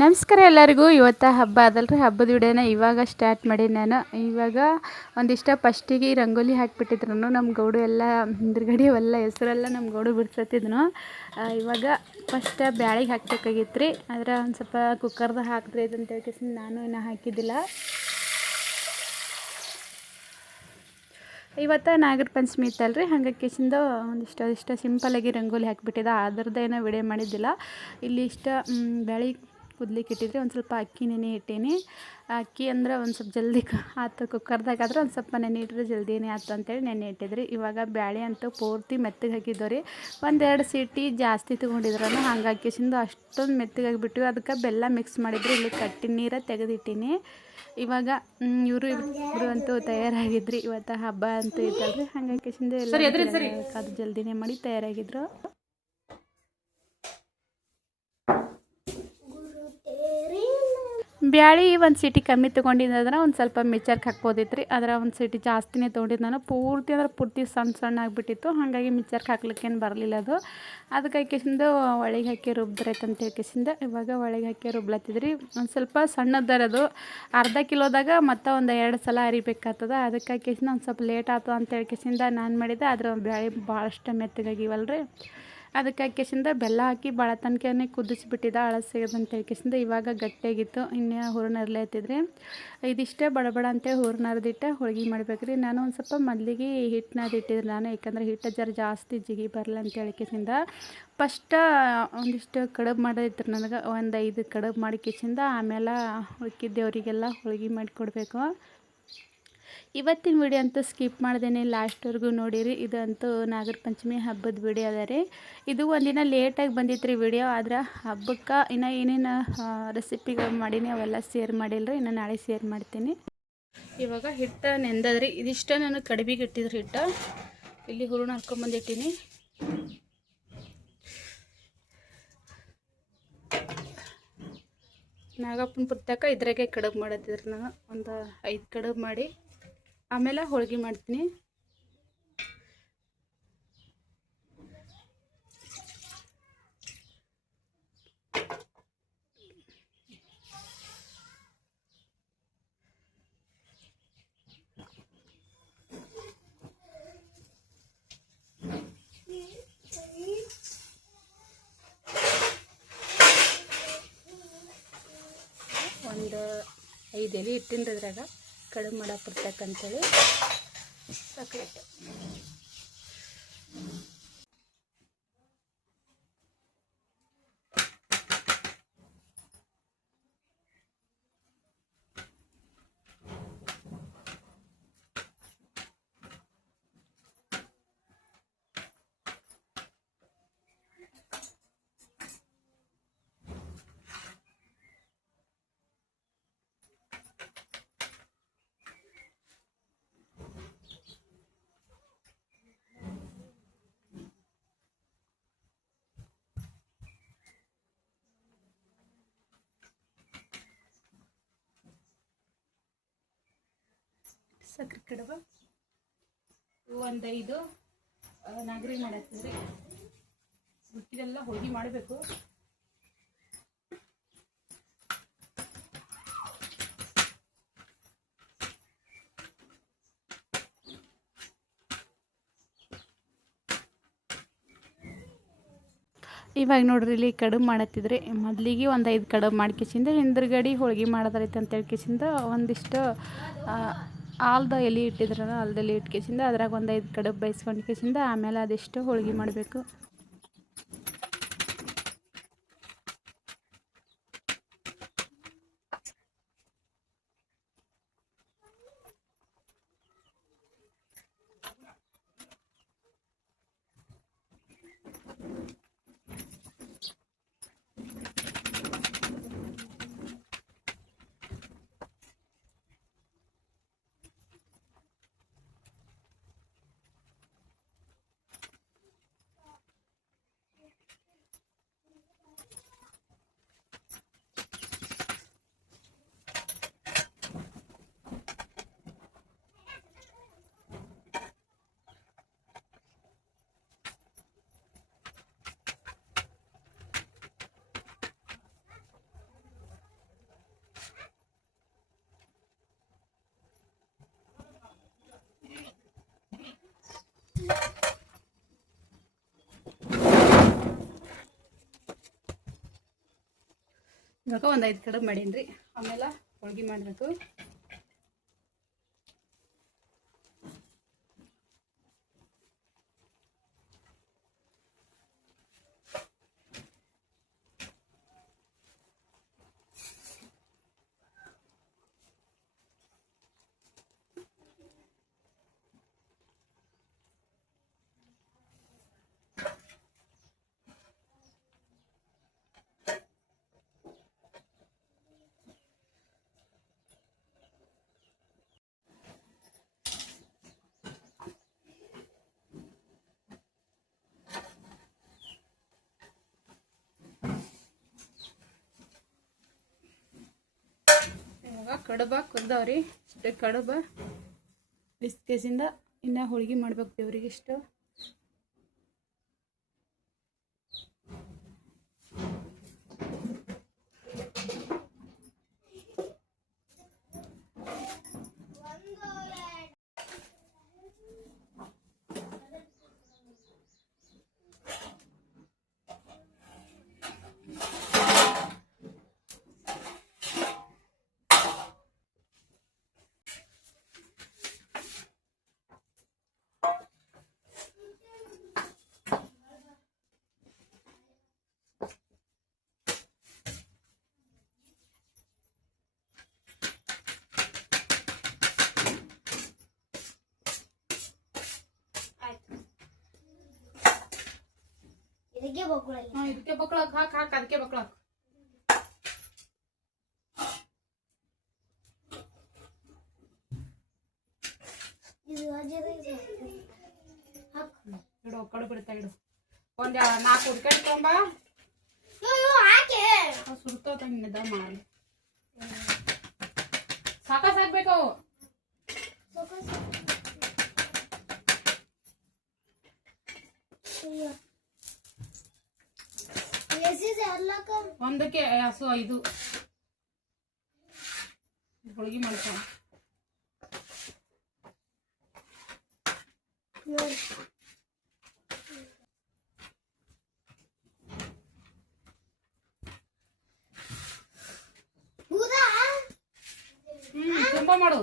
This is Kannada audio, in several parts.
ನಮಸ್ಕಾರ ಎಲ್ಲರಿಗೂ. ಇವತ್ತು ಹಬ್ಬ ಅದಲ್ರಿ, ಹಬ್ಬದ ವಿಡಿಯೋನ ಇವಾಗ ಸ್ಟಾರ್ಟ್ ಮಾಡಿ. ನಾನು ಇವಾಗ ಒಂದಿಷ್ಟ ಫಸ್ಟಿಗೆ ರಂಗೋಲಿ ಹಾಕಿಬಿಟ್ಟಿದ್ರು. ನಮ್ಮ ಗೌಡು ಎಲ್ಲ ಹಿಂದ್ಗಡೆ ಎಲ್ಲ ಹೆಸರೆಲ್ಲ ನಮ್ಮ ಗೌಡು ಬಿಡ್ಸತ್ತಿದ್ನು. ಇವಾಗ ಫಸ್ಟ್ ಬ್ಯಾಳಿಗೆ ಹಾಕಬೇಕಾಗಿತ್ತು ರೀ. ಆದರೆ ಒಂದು ಸ್ವಲ್ಪ ಕುಕ್ಕರ್ದಾಗ ಹಾಕಿದ್ರಿ ಅಂತ ಹೇಳ್ಕೇಸಿ ನಾನು ಇನ್ನೂ ಹಾಕಿದ್ದಿಲ್ಲ. ಇವತ್ತು ನಾಗರ ಪಂಚಮಿ ಇತ್ತಲ್ರಿ, ಹಾಗಾಗಿ ಒಂದಿಷ್ಟು ಸಿಂಪಲ್ಲಾಗಿ ರಂಗೋಲಿ ಹಾಕಿಬಿಟ್ಟಿದ್ದೆ. ಅದರದ್ದೇನೋ ವಿಡಿಯೋ ಮಾಡಿದ್ದಿಲ್ಲ. ಇಲ್ಲಿ ಇಷ್ಟ ಬ್ಯಾಳಿ ಕುದ್ಲಿಕ್ಕೆ ಇಟ್ಟಿದ್ರಿ. ಒಂದು ಸ್ವಲ್ಪ ಅಕ್ಕಿ ನೆನೆ ಇಟ್ಟೀನಿ. ಅಕ್ಕಿ ಅಂದ್ರೆ ಒಂದು ಸ್ವಲ್ಪ ಜಲ್ದಿ ಆಯ್ತು. ಕುಕ್ಕರ್ದಾಗಾದ್ರೆ ಒಂದು ಸ್ವಲ್ಪ ನೆನೆ ಇಟ್ಟರೆ ಜಲ್ದಿನೇ ಆಯ್ತು ಅಂತೇಳಿ ನೆನೆ ಇಟ್ಟಿದ್ರಿ. ಇವಾಗ ಬ್ಯಾಳಿ ಅಂತೂ ಪೂರ್ತಿ ಮೆತ್ತಗೆ ಹಾಕಿದ್ದವ್ರಿ. ಒಂದೆರಡು ಸೀಟಿ ಜಾಸ್ತಿ ತೊಗೊಂಡಿದ್ರನು, ಹಾಗಾಗಿ ಅಷ್ಟೊಂದು ಮೆತ್ತಗೆ ಆಗಿಬಿಟ್ಟಿವಿ. ಅದಕ್ಕೆ ಬೆಲ್ಲ ಮಿಕ್ಸ್ ಮಾಡಿದ್ರಿ. ಇಲ್ಲಿ ಕಟ್ಟಿ ನೀರ ತೆಗೆದಿಟ್ಟೀನಿ. ಇವಾಗ ಇವರು ಅಂತೂ ತಯಾರಾಗಿದ್ರಿ. ಇವತ್ತು ಹಬ್ಬ ಅಂತೂ ಇತ್ತಲ್ರಿ, ಹಾಗಾಗಿ ಎಲ್ಲ ಅದು ಜಲ್ದಿನೇ ಮಾಡಿ ತಯಾರಾಗಿದ್ರು. ಬ್ಯಾಳಿ ಒಂದು ಸೀಟಿ ಕಮ್ಮಿ ತೊಗೊಂಡಿದ್ದಂದ್ರೆ ಒಂದು ಸ್ವಲ್ಪ ಮಿಕ್ಸರ್ಗೆ ಹಾಕ್ಬೋದಿತ್ತು ರೀ. ಆದರೆ ಒಂದು ಸೀಟಿ ಜಾಸ್ತಿನೇ ತೊಗೊಂಡಿದ್ದು ನಾನು. ಪೂರ್ತಿ ಸಣ್ಣ ಆಗಿಬಿಟ್ಟಿತ್ತು. ಹಾಗಾಗಿ ಮಿಕ್ಸರ್ಗೆ ಹಾಕ್ಲಿಕ್ಕೇನು ಬರಲಿಲ್ಲ ಅದು. ಅದಕ್ಕೆ ಒಳಗೆ ಹಾಕಿ ರುಬ್ದ್ರೈತೆ ಅಂತ ಹೇಳ್ಕೇಸಿಂದ ಇವಾಗ ಒಳಗೆ ಹಾಕಿ ರುಬ್ಲತ್ತಿದ್ರಿ. ಒಂದು ಸ್ವಲ್ಪ ಸಣ್ಣದರದು ಅರ್ಧ ಕಿಲೋದಾಗ ಮತ್ತು ಒಂದು 2 ಸಲ ಅರಿಬೇಕಾಗ್ತದೆ. ಅದಕ್ಕೆ ಒಂದು ಸ್ವಲ್ಪ ಲೇಟ್ ಆಗ್ತದೆ ಅಂತ ಹೇಳ್ಕೇಸಿಂದ ನಾನು ಮಾಡಿದ್ದೆ. ಆದರೆ ಬ್ಯಾಳಿ ಭಾಳಷ್ಟು ಮೆತ್ತಗಾಗಿವಲ್ರಿ. ಅದಕ್ಕೆ ಬೆಲ್ಲ ಹಾಕಿ ಭಾಳ ತನಕನೇ ಕುದಿಸ್ಬಿಟ್ಟಿದ್ದೆ ಅಳಸಿಗೆ ಅಂತ ಹೇಳ್ಕೇಸಿಂದ ಇವಾಗ ಗಟ್ಟಿಯಾಗಿತ್ತು. ಇನ್ನೂ ಹೂರಣ ಅರ್ಲತ್ತಿದ್ರಿ. ಇದಿಷ್ಟೇ ಬಡಬಡ ಅಂತೇಳಿ ಹೂರಣ ಅರ್ದಿಟ್ಟು ಹೋಳ್ಗೆ ಮಾಡ್ಬೇಕ್ರಿ. ನಾನು ಒಂದು ಸ್ವಲ್ಪ ಮೊದಲಿಗೆ ಹಿಟ್ಟನ್ನ ಇಟ್ಟಿದ್ದೆ ನಾನು, ಯಾಕಂದರೆ ಹಿಟ್ಟು ಜರ ಜಾಸ್ತಿ ಜಿಗಿ ಬರಲ್ಲ ಅಂತ ಹೇಳ್ಕೇಸಿಂದ ಫಸ್ಟ್ ಒಂದಿಷ್ಟು ಕಡುಬು ಮಾಡೋದಿತ್ತು ನನಗೆ. ಒಂದು 5 ಕಡುಬು ಮಾಡಿ ಕಿಸಿಂದ ಆಮೇಲೆ ಉಳ್ಕಿದ್ದವರಿಗೆಲ್ಲ ಹೋಳ್ಗೆ ಮಾಡಿಕೊಡ್ಬೇಕು. ಇವತ್ತಿನ ವಿಡಿಯೋ ಅಂತೂ ಸ್ಕಿಪ್ ಮಾಡ್ದೇನೆ ಲಾಸ್ಟ್ವರೆಗೂ ನೋಡಿರಿ. ಇದಂತೂ ನಾಗರ ಪಂಚಮಿ ಹಬ್ಬದ ವಿಡಿಯೋ ಅದ ರೀ. ಇದು ಒಂದಿನ ಲೇಟಾಗಿ ಬಂದಿತ್ತು ರೀ ವಿಡಿಯೋ. ಆದ್ರೆ ಹಬ್ಬಕ್ಕೆ ಇನ್ನೂ ಏನೇನು ರೆಸಿಪಿಗಳು ಮಾಡೀನಿ ಅವೆಲ್ಲ ಶೇರ್ ಮಾಡಿಲ್ಲ ರೀ. ಇನ್ನು ನಾಳೆ ಶೇರ್ ಮಾಡ್ತೀನಿ. ಇವಾಗ ಹಿಟ್ಟು ನೆಂದದ್ರಿ. ಇದಿಷ್ಟ ನಾನು ಕಡುಬಿಗೆ ಇಟ್ಟಿದ್ರಿ ಹಿಟ್ಟು. ಇಲ್ಲಿ ಹೂರಣ ಹಾಕ್ಕೊಂಬಂದಿಟ್ಟೀನಿ. ನಾಗಪ್ಪನ ಪುರ್ತಕ ಇದ್ರಾಗೆ ಕಡುಬು ಮಾಡತ್ತಿದ್ರಿ. ನಾನು ಒಂದು 5 ಕಡುಬು ಮಾಡಿ ಆಮೇಲೆ ಹೋಳ್ಗೆ ಮಾಡ್ತೀನಿ. ಒಂದು 5 ಎಲೆ ಇಟ್ಟಿಂದ ಅದ್ರಾಗ ಕಡುಬು ಮಾಡಕ್ಕೆ ಬರ್ತಕ್ಕಂಥೇಳಿ ಸಕ್ಕರೆ ಇಟ್ಟು ಸಕ್ಕರೆ ಕಡುಬು ಒಂದು 5 ನಾಗರಿ ಮಾಡತ್ತೀವಿ. ಇದೆಲ್ಲ ಹೋಗಿ ಮಾಡಬೇಕು. ಇವಾಗ ನೋಡ್ರಿ ಇಲ್ಲಿ ಕಡುಬು ಮಾಡತ್ತಿದ್ರಿ. ಮೊದಲಿಗೆ ಒಂದು 5 ಕಡುಬು ಮಾಡ್ಕಿಸಿಂದ ಹಿಂದ್ಗಡೆ ಹೋಳ್ಗೆ ಮಾಡೋದೈತೆ ಅಂತ ಹೇಳ್ಕಿಸಿಂದ ಒಂದಿಷ್ಟು ಆಲ್ದ ಎಲೆ ಇಟ್ಟಿದ್ರಲ್ಲ, ಆಲ್ದಲ್ಲಿ ಇಟ್ಕಿಸಿಂದ ಅದ್ರಾಗ ಒಂದು 5 ಕಡುಬು ಬೇಯಿಸ್ಕೊಂಡ್ಕಿಸಿಂದ ಆಮೇಲೆ ಅದಿಷ್ಟು ಹೋಳ್ಗೆ ಮಾಡಬೇಕು. ಇವಾಗ ಒಂದು 5 ಕಡುಬು ಮಾಡೀನಿ ರೀ. ಆಮೇಲೆ ಹೋಳ್ಗೆ ಮಾಡಬೇಕು. ಇವಾಗ ಕಡುಬ ಕುರ್ದವ್ರಿ. ಇಷ್ಟು ಕಡುಬ ಬಿಸ್ಕೆಸಿಂದ ಇನ್ನು ಹೋಳ್ಗೆ ಮಾಡ್ಬೇಕು ದೇವ್ರಿಗೆ. ಇಷ್ಟು ಇದಕ್ಕೆ ಬಕ್ಕಳಲ್ಲ. ಇದಕ್ಕೆ ಬಕ್ಕಳಕ್ಕೆ ಹಾಕಿ ಅದಕ್ಕೆ ಬಕ್ಕಳಕ್ಕೆ ಇದು ಅಜರೆ ಹಾಕು. ಇಡು ಕಡುಬು ಬಿಡ್ತಾ ಇಡು. ಒಂದು 4 ಉಡ್ಕಡಿ ತೊಂಬ. ಅಯ್ಯೋ ಹಾಕೆ ಸುಡ್ತಾವ ತಂಗಿದ ಮಾಡಿ ಸಾಕಾಗ್ಬೇಕು. ಒಂದಕ್ಕೆ 5 ಹೋಳ್ಗೆ ಮಾಡ್ತಾವ. ತುಂಬ ಮಾಡು.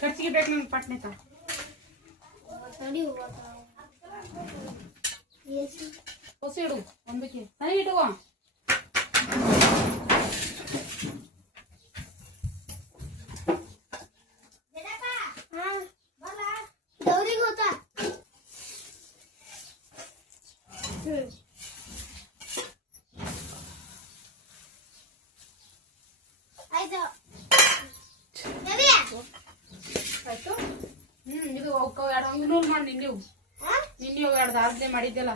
ಖರ್ಚಿಗೆ ಬೇಕು ನಂಗೆ ಪಟ್ನೆತ ಹೊಸ ಇಡು. ಒಂದಕ್ಕೆ ಸರಿ ಇಡುವ. ಆಯ್ತು. ಆಯ್ತು. ಇದು ಅವಕ್ಕ 2 ನೂರು ಮಾಡಿ ನಿನ್ನೆ 2 ದಾರದ್ಲೆ ಮಾಡಿದ್ದೆಲ್ಲ.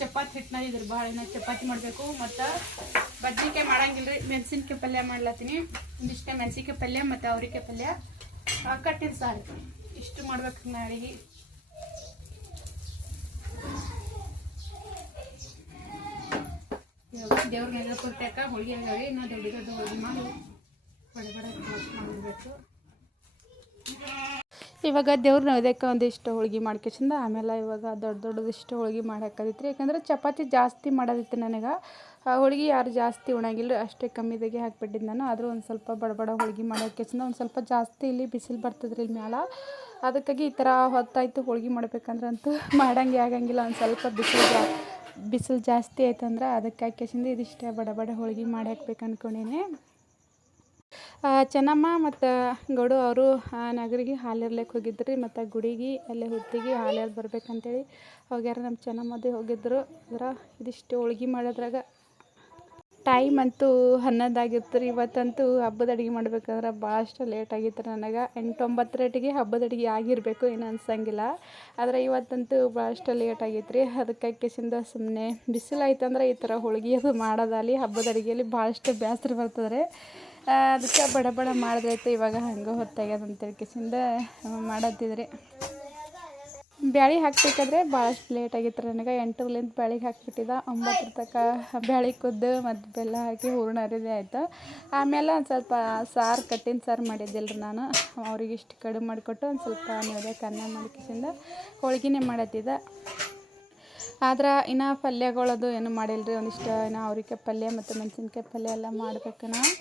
ಚಪಾತಿ ಹಿಟ್ಟನ ಇದ್ರ ಭಾಳ ಚಪಾತಿ ಮಾಡಬೇಕು. ಮತ್ತು ಬದ್ನಿಕಾಯಿ ಮಾಡಂಗಿಲ್ಲ ರೀ. ಮೆಣಸಿನ್ಕಾಯಿ ಪಲ್ಯ ಮಾಡ್ಲತ್ತೀನಿ. ಒಂದಿಷ್ಟೇ ಮೆಣಸಿನ್ಕಾಯಿ ಪಲ್ಯ ಮತ್ತು ಅವ್ರಿಕಾಯಿ ಪಲ್ಯ ಕಟ್ಟಿದ ಸಾರು ಇಷ್ಟು ಮಾಡ್ಬೇಕು ನಾಳೆಗೆ. ದೇವ್ರಿಗೆ ಎಲ್ಲ ಕೊಟ್ಟಾಕ ಹೋಳಿಗೆ ಆಗ್ಯಾವ್ರಿ. ಇನ್ನೂ ದೊಡ್ಡ ಹೋಳಿಗೆ ಮಾಡಿ ಬಡ ಮಾಡಬೇಕು. ಇವಾಗ ದೇವ್ರ ನೈವೇದ್ಯಕ್ಕೆ ಒಂದಿಷ್ಟು ಹೋಳ್ಗೆ ಮಾಡ್ಕೊಚಿಂದ ಆಮೇಲೆ ಇವಾಗ ದೊಡ್ಡದಿಷ್ಟು ಹೋಳ್ಗೆ ಮಾಡಿ ಹಾಕೋದಿತ್ತು. ಯಾಕಂದ್ರೆ ಚಪಾತಿ ಜಾಸ್ತಿ ಮಾಡೋದಿತ್ತು ನನಗೆ. ಹೋಳ್ಗೆ ಯಾರು ಜಾಸ್ತಿ ಉಣಂಗಿಲ್ಲ, ಅಷ್ಟೇ ಕಮ್ಮಿದಾಗೆ ಹಾಕ್ಬಿಟ್ಟಿದ್ದು ನಾನು. ಆದರೂ ಒಂದು ಸ್ವಲ್ಪ ಬಡ ಹೋಳ್ಗೆ ಮಾಡಿ ಹಾಕ್ಯಚಿಂದ ಒಂದು ಸ್ವಲ್ಪ ಜಾಸ್ತಿ ಇಲ್ಲಿ ಬಿಸಿಲು ಬರ್ತದ್ರಿ ಇಲ್ಲಿ ಮ್ಯಾಲ. ಅದಕ್ಕಾಗಿ ಈ ಥರ ಹೊತ್ತಾಯ್ತು ಹೋಳ್ಗೆ ಮಾಡ್ಬೇಕಂದ್ರಂತೂ ಮಾಡಂಗೆ ಆಗಂಗಿಲ್ಲ. ಒಂದು ಸ್ವಲ್ಪ ಬಿಸಿಲು ಜಾಸ್ತಿ ಆಯ್ತಂದ್ರೆ ಅದಕ್ಕೆ ಹಾಕ್ಯಚಿಂದ ಇದಿಷ್ಟೇ ಬಡ ಹೋಳ್ಗೆ ಮಾಡಿ ಹಾಕ್ಬೇಕು ಅಂದ್ಕೊಂಡೀನಿ. ಚೆನ್ನಮ್ಮ ಮತ್ತು ಗೌಡು ಅವರು ನಗರಿಗೆ ಹಾಲೆರ್ಲಿಕ್ಕೆ ಹೋಗಿದ್ರಿ. ಮತ್ತು ಗುಡಿಗೆ ಅಲ್ಲೇ ಹುತ್ತಿಗೆ ಹಾಲೆರ್ ಬರ್ಬೇಕಂತೇಳಿ ಹೋಗ್ಯಾರ. ನಮ್ಮ ಚೆನ್ನಮ್ಮದೇ ಹೋಗಿದ್ರು. ಇದಿಷ್ಟು ಹೋಳ್ಗೆ ಮಾಡೋದ್ರಾಗ ಟೈಮ್ ಅಂತೂ 11 ಆಗಿತ್ತು ರೀ. ಇವತ್ತಂತೂ ಹಬ್ಬದ ಅಡುಗೆ ಮಾಡ್ಬೇಕಾದ್ರೆ ಭಾಳಷ್ಟು ಲೇಟ್ ಆಗಿತ್ತು ನನಗೆ. 8-9 ರೇಟಿಗೆ ಹಬ್ಬದ ಅಡುಗೆ ಆಗಿರಬೇಕು, ಏನು ಅನ್ಸಂಗಿಲ್ಲ. ಆದರೆ ಇವತ್ತಂತೂ ಭಾಳಷ್ಟು ಲೇಟ್ ಆಗೈತೆ ರೀ. ಅದಕ್ಕೆ ಕಿಸಿಂದ ಸುಮ್ಮನೆ ಬಿಸಿಲಾಯ್ತಂದ್ರೆ ಈ ಥರ ಹೋಳ್ಗೆ ಅದು ಮಾಡೋದಲ್ಲಿ ಹಬ್ಬದ ಅಡುಗೆಯಲ್ಲಿ ಭಾಳಷ್ಟು ಬೇಸರ ಬರ್ತದೆ. ಅದಕ್ಕೆ ಬಡ ಬಡ ಮಾಡಿದ್ರೈತೆ. ಇವಾಗ ಹಂಗೆ ಹೊತ್ತಾಗ್ಯದ ಅಂತೇಳಿ ಕಿಸಿಂದ ಮಾಡತ್ತಿದ್ರಿ. ಬ್ಯಾಳೆ ಹಾಕಬೇಕಾದ್ರೆ ಭಾಳಷ್ಟು ಲೇಟ್ ಆಗಿತ್ತು ನನಗೆ. 8ರಿಂದ ಬ್ಯಾಳಿಗೆ ಹಾಕಿಬಿಟ್ಟಿದ್ದೆ. 9 ತನಕ ಬ್ಯಾಳೆ ಕುದ್ದು ಮತ್ತು ಬೆಲ್ಲ ಹಾಕಿ ಹೂರಣ ಅರಿದೆ ಆಯಿತು. ಆಮೇಲೆ ಒಂದು ಸ್ವಲ್ಪ ಸಾರು, ಕಟ್ಟಿನ ಸಾರು ಮಾಡಿದ್ದಿಲ್ಲ ರೀ ನಾನು. ಅವ್ರಿಗೆ ಇಷ್ಟು ಕಡಿಮೆ ಮಾಡಿಕೊಟ್ಟು ಒಂದು ಸ್ವಲ್ಪ ನೈವೇದ್ಯಕ್ಕೆ ಅನ್ನ ಮಾಡಿಕಿಸಿಂದ ಹೋಳ್ಗೆನೇ ಮಾಡತ್ತಿದ್ದೆ. ಆದ್ರೆ ಇನ್ನು ಪಲ್ಯಗಳದು ಏನು ಮಾಡಿಲ್ಲ ರೀ. ಒಂದಿಷ್ಟು ಇನ್ನು ಅವ್ರಿಕಾಯಿ ಪಲ್ಯ ಮತ್ತು ಮೆಣಸಿನ್ಕಾಯಿ ಪಲ್ಯ ಎಲ್ಲ ಮಾಡ್ಬೇಕು ನಾವು.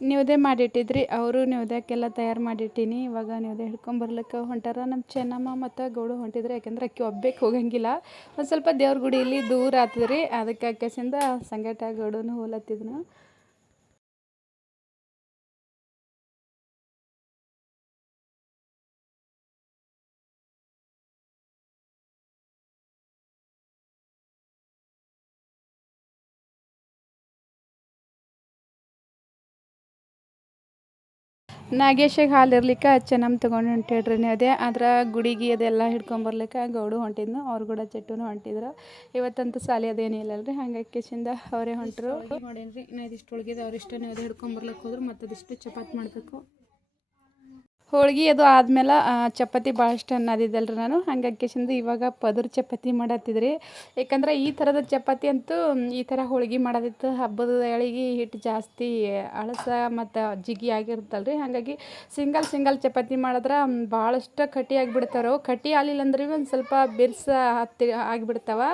ನೈವೇದ್ಯ ಮಾಡಿಟ್ಟಿದ್ರಿ. ಅವರು ನೈವೇದ್ಯಕ್ಕೆಲ್ಲ ತಯಾರು ಮಾಡಿಟ್ಟೀನಿ. ಇವಾಗ ನೈವೇದ್ಯ ಹಿಡ್ಕೊಂಬರ್ಲಿಕ್ಕೆ ಹೊಂಟಾರ. ನಮ್ಮ ಚೆನ್ನಮ್ಮ ಮತ್ತು ಗೌಡು ಹೊಂಟಿದ್ರು. ಯಾಕೆಂದ್ರೆ ಅಕ್ಕಿ ಒಬ್ಬೇಕು ಹೋಗಂಗಿಲ್ಲ. ಒಂದು ಸ್ವಲ್ಪ ದೇವ್ರ ಗುಡಿ ಇಲ್ಲಿ ದೂರ ಆಗ್ತದ್ರಿ. ಅದಕ್ಕೆ ಅಕ್ಕಸಿಂದ ಸಂಗಟ ಗೌಡನು ಹೋಲತ್ತಿದ್ನು. ನಾಗೇಶಿಗೆ ಹಾಲು ಇರ್ಲಿಕ್ಕೆ ಚೆನ್ನಮ್ಮ ತೊಗೊಂಡು ಹೊಂಟಿಡ್ರಿ ನೈವೇದ್ಯ. ಆದ್ರೆ ಗುಡಿಗೆ ಅದೆಲ್ಲ ಹಿಡ್ಕೊಂಬರ್ಲಿಕ್ಕೆ ಗೌಡು ಹೊಂಟಿದ್ನು. ಅವ್ರು ಕೂಡ ಚೆಟ್ಟುನು ಹೊಂಟಿದ್ರು. ಇವತ್ತಂತೂ ಸಾಲಿ ಅದೇನೂ ಇಲ್ಲಲ್ರಿ. ಹಂಗಾಗಿ ಕಿಸಿಂದ ಅವರೇ ಹೊಂಟರು. ಮಾಡೇನ್ರಿ. ಇನ್ನು ಇದಿಷ್ಟು ಉಳ್ಗಿದೆ. ಅವ್ರಿಷ್ಟ ನೈವೇದ್ಯ ಹಿಡ್ಕೊಂಬರ್ಲಿಕ್ಕೆ ಹೋದ್ರು. ಮತ್ತು ಅದಿಷ್ಟು ಚಪಾತಿ ಮಾಡಬೇಕು. ಹೋಳ್ಗೆ ಅದು ಆದಮೇಲೆ ಚಪಾತಿ ಭಾಳಷ್ಟು ಅನ್ನೋದಿದ್ದಲ್ರಿ ನಾನು. ಹಂಗಾಗಿ ಕಿಸಿಂದ ಇವಾಗ ಪದರ ಚಪಾತಿ ಮಾಡತ್ತಿದ್ರಿ. ಯಾಕಂದ್ರೆ ಈ ಥರದ ಚಪಾತಿ ಅಂತೂ ಈ ಥರ ಹೋಳ್ಗೆ ಮಾಡೋದಿತ್ತು. ಹಬ್ಬದ ಎಳೆಗೆ ಹಿಟ್ಟು ಜಾಸ್ತಿ ಅಳಸ ಮತ್ತು ಜಿಗಿ ಆಗಿರುತ್ತಲ್ರಿ. ಹಾಗಾಗಿ ಸಿಂಗಲ್ ಚಪಾತಿ ಮಾಡಿದ್ರೆ ಭಾಳಷ್ಟು ಕಟ್ಟಿ ಆಗಿಬಿಡ್ತಾವೆ. ಕಟ್ಟಿ ಆಗಲಿಲ್ಲ ಅಂದ್ರೆ ಒಂದು ಸ್ವಲ್ಪ ಬಿರ್ಸ ಹತ್ತಿ ಆಗಿಬಿಡ್ತಾವೆ.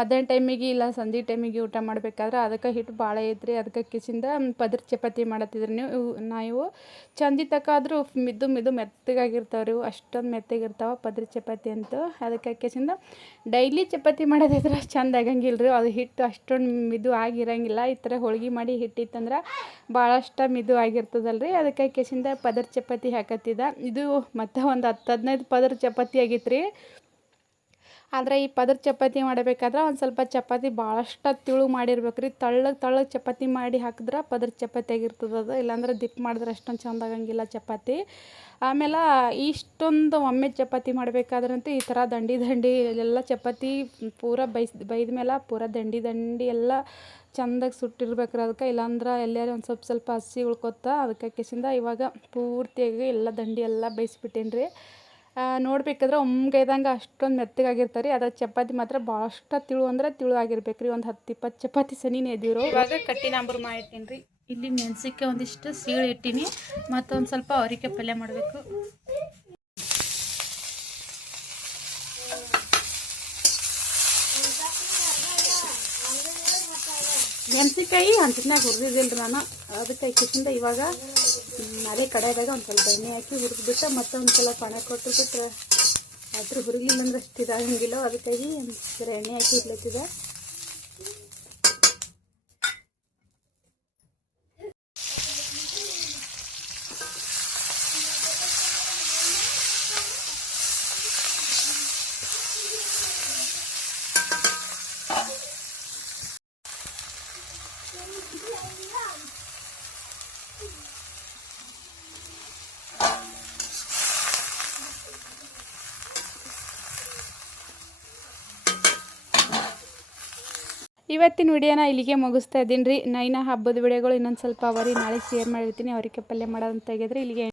ಮಧ್ಯಾಹ್ನ ಟೈಮಿಗೆ ಇಲ್ಲ ಸಂಜೆ ಟೈಮಿಗೆ ಊಟ ಮಾಡಬೇಕಾದ್ರೆ ಅದಕ್ಕೆ ಹಿಟ್ಟು ಭಾಳ ಐತ್ರಿ. ಅದಕ್ಕೆ ಕಿಸಿಂದ ಪದರ ಚಪಾತಿ ಮಾಡತ್ತಿದ್ರಿ. ನಾವು ಚಂದಿ ತಕ್ಕಾದ್ರೂ ಮಿದು ಮೆತ್ತಗಾಗಿರ್ತಾವೆ ರೀ. ಅಷ್ಟೊಂದು ಮೆತ್ತಗಿರ್ತಾವೆ ಪದರ ಚಪಾತಿ ಅಂತೂ. ಅದಕ್ಕೆ ಅಕ್ಕಿಸಿಂದ ಡೈಲಿ ಚಪಾತಿ ಮಾಡೋದಿದ್ರೆ ಚೆಂದ ಆಗಂಗಿಲ್ಲ ರೀ. ಅದು ಹಿಟ್ಟು ಅಷ್ಟೊಂದು ಮಿದು ಆಗಿರಂಗಿಲ್ಲ. ಈ ಥರ ಹೋಳ್ಗೆ ಮಾಡಿ ಹಿಟ್ಟಿತ್ತಂದ್ರೆ ಭಾಳಷ್ಟು ಮಿದು ಆಗಿರ್ತದಲ್ರಿ. ಅದಕ್ಕೆ ಅಕ್ಕಿಸಿಂದ ಪದರ ಚಪಾತಿ ಹಾಕತ್ತಿದ್ದ. ಇದು ಮತ್ತು ಒಂದು 10-15 ಪದರ ಚಪಾತಿ ಆಗಿತ್ತು ರೀ. ಆದರೆ ಈ ಪದರ ಚಪಾತಿ ಮಾಡಬೇಕಾದ್ರೆ ಒಂದು ಸ್ವಲ್ಪ ಚಪಾತಿ ಭಾಳಷ್ಟು ತಿಳು ಮಾಡಿರ್ಬೇಕು ರೀ. ತೆಳ್ಳಗೆ ಚಪಾತಿ ಮಾಡಿ ಹಾಕಿದ್ರೆ ಪದರ ಚಪಾತಿ ಆಗಿರ್ತದೆ ಅದು. ಇಲ್ಲಾಂದ್ರೆ ದಿಪ್ಪ ಮಾಡಿದ್ರೆ ಅಷ್ಟೊಂದು ಚೆಂದ ಆಗಂಗಿಲ್ಲ ಚಪಾತಿ. ಆಮೇಲೆ ಇಷ್ಟೊಂದು ಒಮ್ಮೆ ಚಪಾತಿ ಮಾಡಬೇಕಾದ್ರಂತೂ ಈ ಥರ ದಂಡಿ ಎಲ್ಲ ಚಪಾತಿ ಪೂರ ಬೈದ ಮೇಲೆ ಪೂರ ದಂಡಿ ಎಲ್ಲ ಚೆಂದಾಗಿ ಸುಟ್ಟಿರ್ಬೇಕ್ರಿ. ಅದಕ್ಕೆ ಇಲ್ಲಾಂದ್ರೆ ಎಲ್ಲಾರು ಒಂದು ಸ್ವಲ್ಪ ಹಸಿ ಉಳ್ಕೊತಾ. ಅದಕ್ಕೆ ಕಿಸಿಂದ ಇವಾಗ ಪೂರ್ತಿಯಾಗಿ ಎಲ್ಲ ದಂಡಿ ಎಲ್ಲ ಬೇಯಿಸ್ಬಿಟ್ಟೇನಿ ರೀ. ನೋಡ್ಬೇಕಾದ್ರೆ ಒಮ್ಗೈದಂಗೆ ಅಷ್ಟೊಂದು ಮೆತ್ತಗಾಗಿರ್ತಾರೆ ರೀ. ಅದ್ರ ಚಪಾತಿ ಮಾತ್ರ ಭಾಳಷ್ಟು ತಿಳು ಆಗಿರ್ಬೇಕು ರೀ. ಒಂದು 10-20 ಚಪಾತಿ ಸನಿನೇ ಎದ್ದಿರು. ಇವಾಗ ಕಟ್ಟಿ ನಂಬರ್ ಮಾಡಿಟ್ಟೀನಿ ರೀ. ಇಲ್ಲಿ ಮೆಣಸಿಕ್ಕೆ ಒಂದಿಷ್ಟು ಸೀಳು ಇಟ್ಟೀನಿ. ಮತ್ತೊಂದು ಸ್ವಲ್ಪ ಅವರಿಕಾಯಿ ಪಲ್ಯ ಮಾಡಬೇಕು. ಮೆಣಸಿನ್ಕಾಯಿ ಅಂತಿನಾಗ ಹುರಿದಿದ್ದಿಲ್ಲ ನಾನು. ಅದಕ್ಕೆ ಕಿಸಿಂದ ಇವಾಗ ಅದೇ ಕಡೆಯಾಗ ಒಂದು ಸ್ವಲ್ಪ ಎಣ್ಣೆ ಹಾಕಿ ಹುರಿದ್ಬಿಟ್ಟು ಮತ್ತೆ ಒಂದು ಸಲ ಪಾನ ಕೊಟ್ಟುಬಿಟ್ರೆ ಆದ್ರೆ ಹುರಿಲಿಲ್ಲ ಅಂದ್ರೆ ಅಷ್ಟು ಇದಾಗಂಗಿಲ್ಲ. ಅದಕ್ಕಾಗಿ ಜರ ಎಣ್ಣೆ ಹಾಕಿ ಇಡ್ಲತ್ತಿದೆ. ಇವತ್ತಿನ ವಿಡಿಯೋನ ಇಲ್ಲಿಗೆ ಮುಗಿಸ್ತಾ ಇದ್ದೀನಿ ರೀ. ನೈನ ಹಬ್ಬದ ವಿಡಿಯೋಗಳು ಇನ್ನೊಂದು ಸ್ವಲ್ಪ ಅವರಿ ನಾಳೆ ಶೇರ್ ಮಾಡಿರ್ತೀನಿ. ಅವರಿಗೆ ಪಲ್ಯ ಮಾಡೋದಂತ ತೆಗೆದ್ರೆ ಇಲ್ಲಿಗೆ